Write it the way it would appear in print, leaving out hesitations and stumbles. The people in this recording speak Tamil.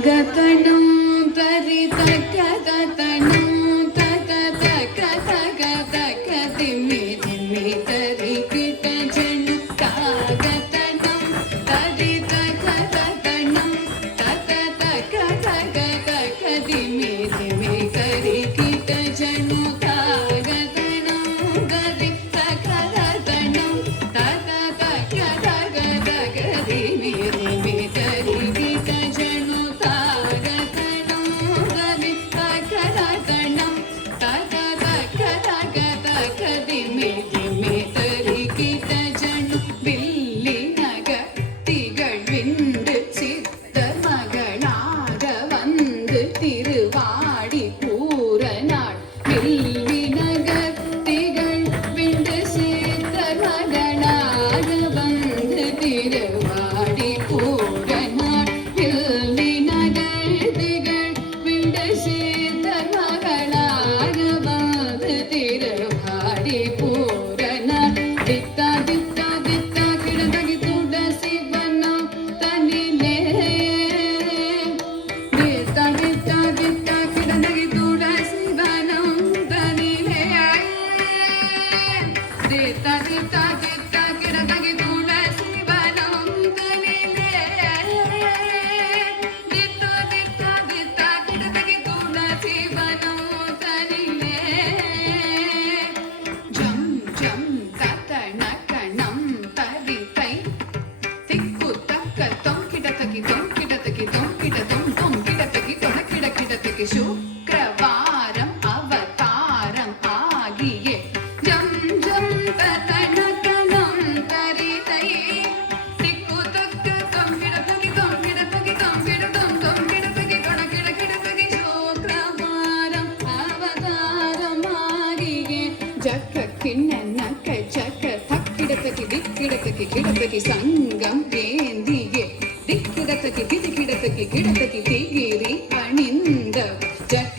ತಾಗತನಂ ತರಿತಕತನಂ ತಕ ತಕ ತಕ ತಕ ದಿಮ್ಮಿ ದಿಮ್ಮಿ ತರಿಕಿತ ಜನು ತಾಗತನಂ ತರಿತಕತನಂ ತಕ ತಕ ತಕ ತಕ ದಿಮ್ಮಿ ದಿಮ್ಮಿ ತರಿಕಿತ ಜನು ತಾಗತನಂ ತರಿತಕತನಂ ತಕ ತಕ ತಕ ತಕ ದಿಮ್ಮಿ ದಿಮ್ಮಿ ತರಿಕಿತ ಜನು ತಾಗತನಂ ತರಿತಕತನಂ ತಕ ತಕ ತಕ ತಕ ದಿಮ್ಮಿ ದಿಮ್ಮಿ ತರಿಕಿತ ಜನು வில்லின கத்திகள் விண்டு சித்த மகனாக வந்து திருவாடி பூரநாள் வில்லின கத்திகள் விண்டு சித்த மகனாக வந்து திருவாடி பூரநாள் வில்லின கத்திகள் விண்டு சித்த மகனாக வந்து திருவாடி பூரநாள் தித்தா தித்தா தித்தா கிடதகி துளசி வனம் தனிலே தித்தா தித்தா தித்தா கிடதகி துளசி வனம் தனிலே தித்தா தித்தா தித்தா கிடதகி துளசி வனம் தனிலே தித்தா தித்தா தித்தா கிடதகி துளசி வனம் தனிலே ஜம் ஜம் தத்தனகணம் தரிதை திக்கு தக்க தொம் கிடதகி தொம் கிடதகி தொம் கிட தொம் தொம் கிடதகி தொட கிட கிடதகி சுக்ரவாரம் அவதாரம் ஆகியே ஜம் ஜம் தத்தனகணம் தரிதை திக்கு தக்க தொம் கிடதகி தொம் கிடதகி தொம் கிட தொம் தொம் கிடதகி தொட கிட கிடதகி சுக்ரவாரம் அவதாரம் ஆகியே ஜக்க கிண்ணனக்க ஜக்க தக்கிடத்தக்கி திக்கிடத்தக்கி கிடத்தக்கி சங்கம் ஏந்தியே திக்கிடத்தக்கி திக்கிடத்தக்கி கிடத்தக்கி திகிரி அணிந்த ஜக்க